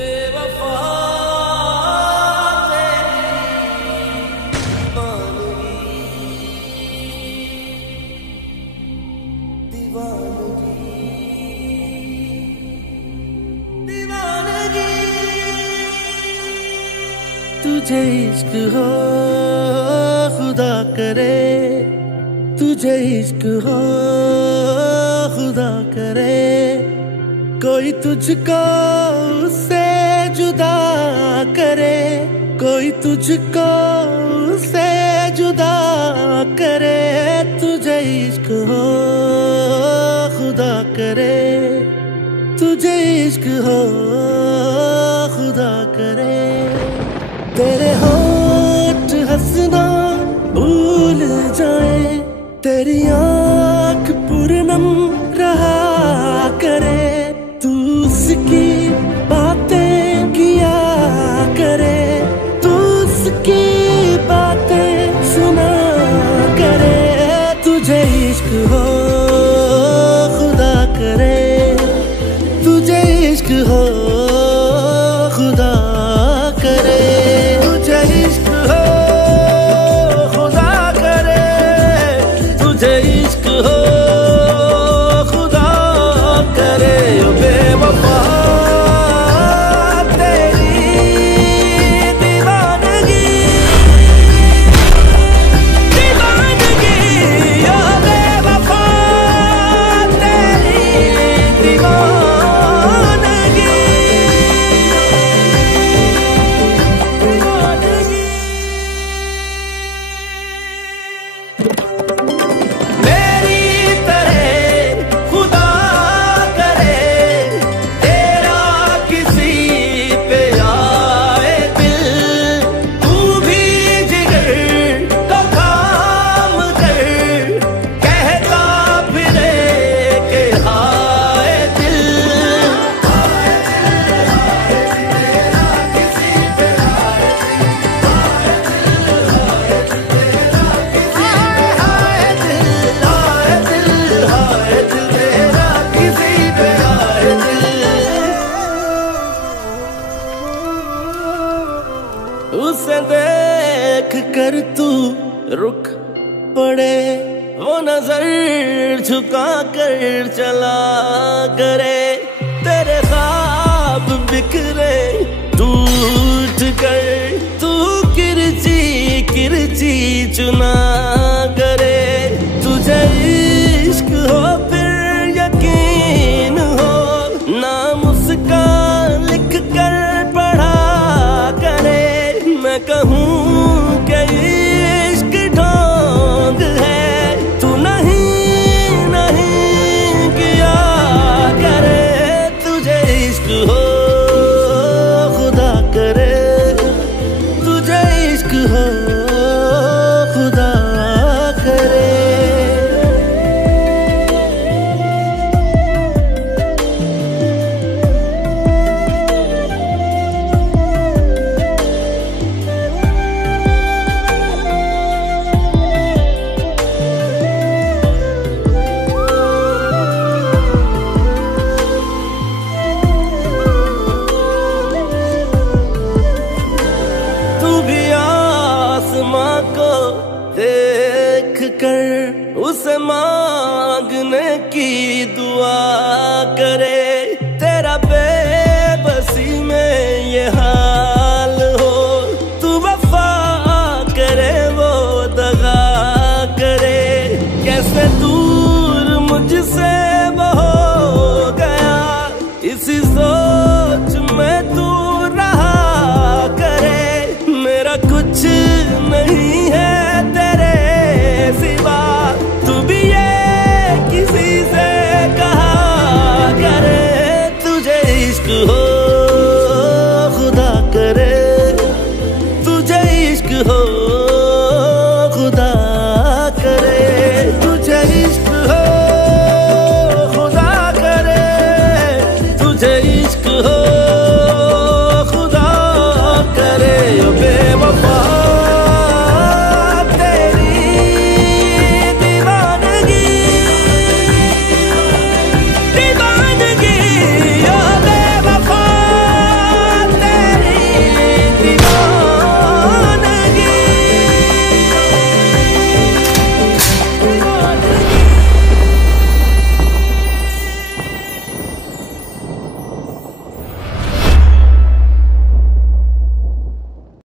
बेवफा तुझे इश्क हो खुदा करे, तुझे इश्क हो खुदा करे, कोई तुझको उससे जुदा करे, कोई तुझको उससे जुदा करे। तुझे इश्क हो खुदा करे, तुझे इश्क हो खुदा करे। तेरे होठ हंसना भूल जाए, तेरी आँख पूरनम रहा करे, तू उसकी बातें किया करे, तू उसकी बातें सुना करे। तुझे इश्क हो खुदा करे, तुझे इश्क हो खुदा करे। उसे देख कर तू रुक पड़े, वो नजर झुका कर चला करे, तेरे ख्वाब बिखरे टूट कर, तू किरची किरची चुना करे। तुझे इश्क हो फिर यकीन हो, नाम उसका लिख कर पढ़ा करे। मैं कहूँ कि इश्क ढोंग है, तू नहीं नहीं किया करे। तुझे इश्क हो खुदा करे, तुझे इश्क हो खुदा करे। को देख कर उसे मांगने की दुआ करे,